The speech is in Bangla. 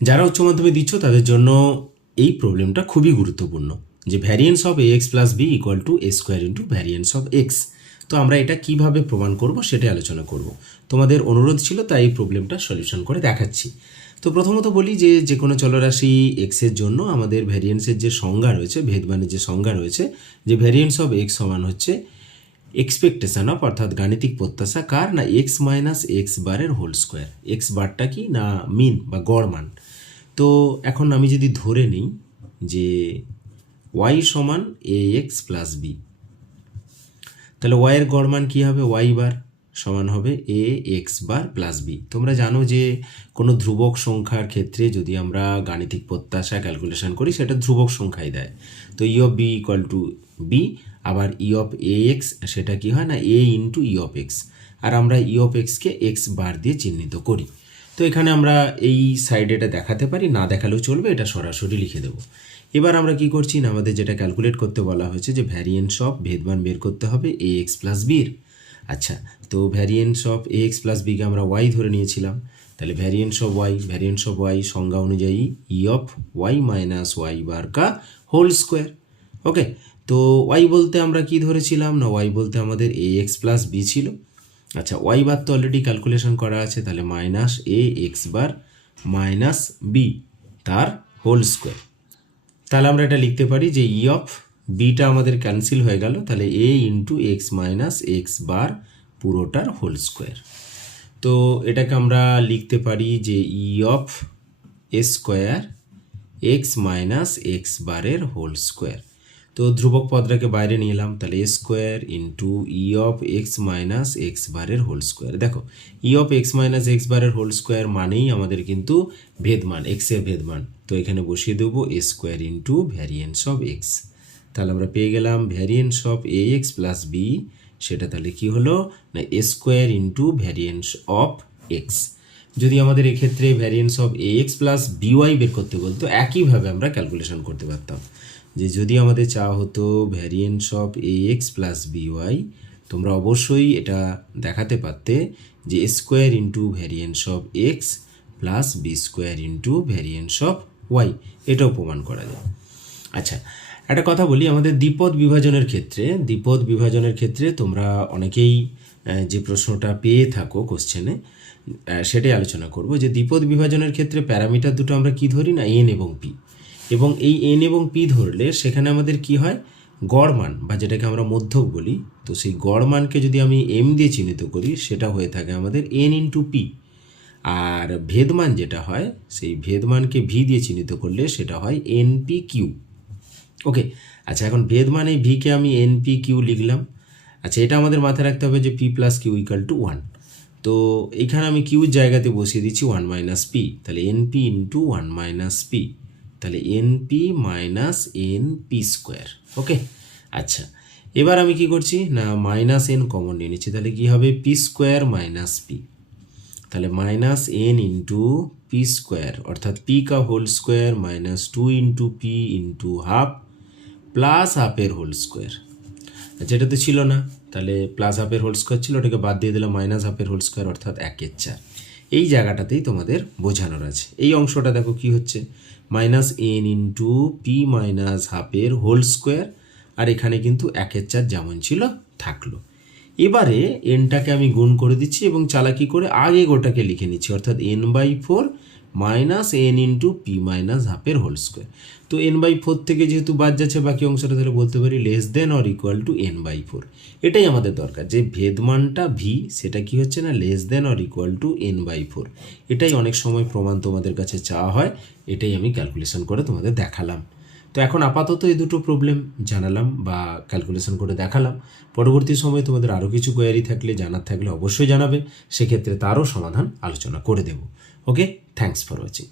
যারা উচ্চ মাধ্যমিক দিচ্ছ তাদের জন্য এই প্রবলেমটা খুবই গুরুত্বপূর্ণ, যে variance of ax plus B equal to a square into variance of X. তো আমরা এটা কিভাবে প্রমাণ করব সেটাই আলোচনা করব। তোমাদের অনুরোধ ছিল, তাই এই প্রবলেমটা সলিউশন করে দেখাচ্ছি। তো প্রথমত বলি যে কোনো চলরাশি এক্সের জন্য আমাদের ভ্যারিয়েন্সের যে সংজ্ঞা রয়েছে, ভেদমানের যে সংজ্ঞা রয়েছে, যে ভ্যারিয়েন্স অফ এক্স সমান হচ্ছে এক্সপেকটেশন অফ, অর্থাৎ গাণিতিক প্রত্যাশা কার, না এক্স মাইনাস এক্স বারের হোল স্কোয়ার। এক্স বারটা কি, না মিন বা গড় মান। তো এখন আমি যদি ধরে নিই যে ওয়াই সমান এ এক্স প্লাস বি, তাহলে ওয়াইয়ের গড় মান কী হবে, ওয়াই বার সমান হবে এ এক্স বার প্লাস বি। তোমরা জানো যে কোনো ধ্রুবক সংখ্যার ক্ষেত্রে যদি আমরা গাণিতিক প্রত্যাশা ক্যালকুলেশন করি, সেটা ধ্রুবক সংখ্যাই দেয়। তো E of B equal to B, আবার ই অফ এ এক্স সেটা কী হয় না A into E of X, আর আমরা ই অফ এক্সকে এক্স বার দিয়ে চিহ্নিত করি। তো এখানে আমরা এই সাইডে এটা দেখাতে পারি, না দেখালেও চলবে, এটা সরাসরি লিখে দেবো। এবার আমরা কি করছি না, আমাদের যেটা ক্যালকুলেট করতে বলা হয়েছে যে ভ্যারিয়েন্স অফ ভেদমান বের করতে হবে এ এক্স প্লাস বির। আচ্ছা, তো variance of A x plus বিকে আমরা ওয়াই ধরে নিয়েছিলাম, তাহলে ভ্যারিয়েন্স অফ ওয়াই সংজ্ঞা অনুযায়ী E of y minus y bar কা হোল স্কোয়ার। ওকে, তো ওয়াই বলতে আমরা কি ধরেছিলাম না, ওয়াই বলতে আমাদের এ এক্স প্লাস বি ছিল। আচ্ছা, ওয়াই বার তো অলরেডি ক্যালকুলেশন করা আছে, তাহলে minus a x bar minus b তার হোল স্কোয়ার। তাহলে আমরা এটা লিখতে পারি যে ই অফ বিটা আমাদের ক্যান্সেল হয়ে গেল, তাহলে a into x minus x bar পুরোটার হোল স্কোয়ার। তো এটাকে আমরা লিখতে পারি যে E of a square x minus x বারের হোল স্কোয়ার। তো ধ্রুবক পদটাকে বাইরে নিয়ে এলাম, তাহলে a square into E of x minus x বারের হোল স্কোয়ার। দেখো, ই অফ এক্স মাইনাস এক্স বারের হোল স্কোয়ার মানেই আমাদের কিন্তু ভেদমান, এক্সের ভেদমান। তো এখানে বসিয়ে দেবো a square into variance of x. তাহলে আমরা পেয়ে গেলাম variance of A x plus b, সেটা তাহলে কি হলো না a square into variance of x. যদি আমাদের এক্ষেত্রে variance of A x plus b y বের করতে বলতো, একইভাবে আমরা ক্যালকুলেশন করতে পারতাম। যে যদি আমাদের চাওয়া হতো variance of A x plus b y, তোমরা অবশ্যই এটা দেখাতে পারতে যে a square into variance of x plus b square into variance of y, এটাও প্রমাণ করা যায়। আচ্ছা, একটা কথা বলি, আমাদের দ্বিপদ বিভাজনের ক্ষেত্রে তোমরা অনেকেই যে প্রশ্নটা পেয়ে থাকো কোশ্চেনে, সেটাই আলোচনা করব। যে দ্বিপদ বিভাজনের ক্ষেত্রে প্যারামিটার দুটো আমরা কি ধরি না, এন এবং পি। এবং এই এন এবং পি ধরলে সেখানে আমাদের কি হয়, গড় মান বা যেটাকে আমরা মধ্যক বলি, তো সেই গড় মানকে যদি আমি এম দিয়ে চিহ্নিত করি, সেটা হয়ে থাকে আমাদের এন ইন্টু পি। আর ভেদমান যেটা হয়, সেই ভেদমানকে ভি দিয়ে চিহ্নিত করলে সেটা হয় এন পি কিউ। ওকে, আচ্ছা, এখন ভেদমান এই ভিকে আমি এন পি কিউ লিখলাম। আচ্ছা, এটা আমাদের মাথায় রাখতে হবে যে p plus q equal to one. তো এইখানে আমি কিউর জায়গাতে বসিয়ে দিচ্ছি ওয়ান মাইনাস পি, তাহলে n p into one minus p, তাহলে n p minus n p square. Okay, আচ্ছা, এবার আমি কি করছি না মাইনাস এন কমন নিয়ে নিচ্ছি, তাহলে কি হবে পি স্কোয়ার মাইনাস পি, তাহলে minus n into p square, অর্থাৎ পি কা whole square minus two into p into half plus হাফের হোল স্কোয়ার। আচ্ছা, এটা তো ছিল না, তাহলে প্লাস হাফের হোল স্কোয়ার ছিল, ওটাকে বাদ দিয়ে দিলাম মাইনাস হাফের হোল স্কোয়ার, অর্থাৎ 1/4। এই জায়গাটাতেই তোমাদের বোঝানোর আছে। এই অংশটা দেখো কি হচ্ছে, minus n into p minus হাফের হোল স্কোয়ার, আর এখানে কিন্তু 1/4 যেমন ছিল থাকলো। এবারে এনটাকে আমি গুণ করে দিচ্ছি এবং চালাকি করে আগে গোটাকে লিখে নিচ্ছি, অর্থাৎ n by four minus n into p minus হাফের হোল স্কোয়ার। তো এন বাই ফোর থেকে যেহেতু বাদ যাচ্ছে বাকি অংশটা, তাহলে বলতে পারি less than or equal to N by four. এটাই আমাদের দরকার, যে ভেদমানটা ভি সেটা কি হচ্ছে না less than or equal to N by four. এটাই অনেক সময় প্রমাণ তোমাদের কাছে চাওয়া হয়, এটাই আমি ক্যালকুলেশন করে তোমাদের দেখালাম। তো এখন আপাতত এই দুটো প্রবলেম জানালাম বা ক্যালকুলেশন করে দেখালাম। পরবর্তী সময়ে তোমাদের আরও কিছু কোয়ারি থাকলে জানার থাকলে অবশ্যই জানাবে, সেক্ষেত্রে তারও সমাধান আলোচনা করে দেব। ওকে, থ্যাঙ্কস ফর ওয়াচিং।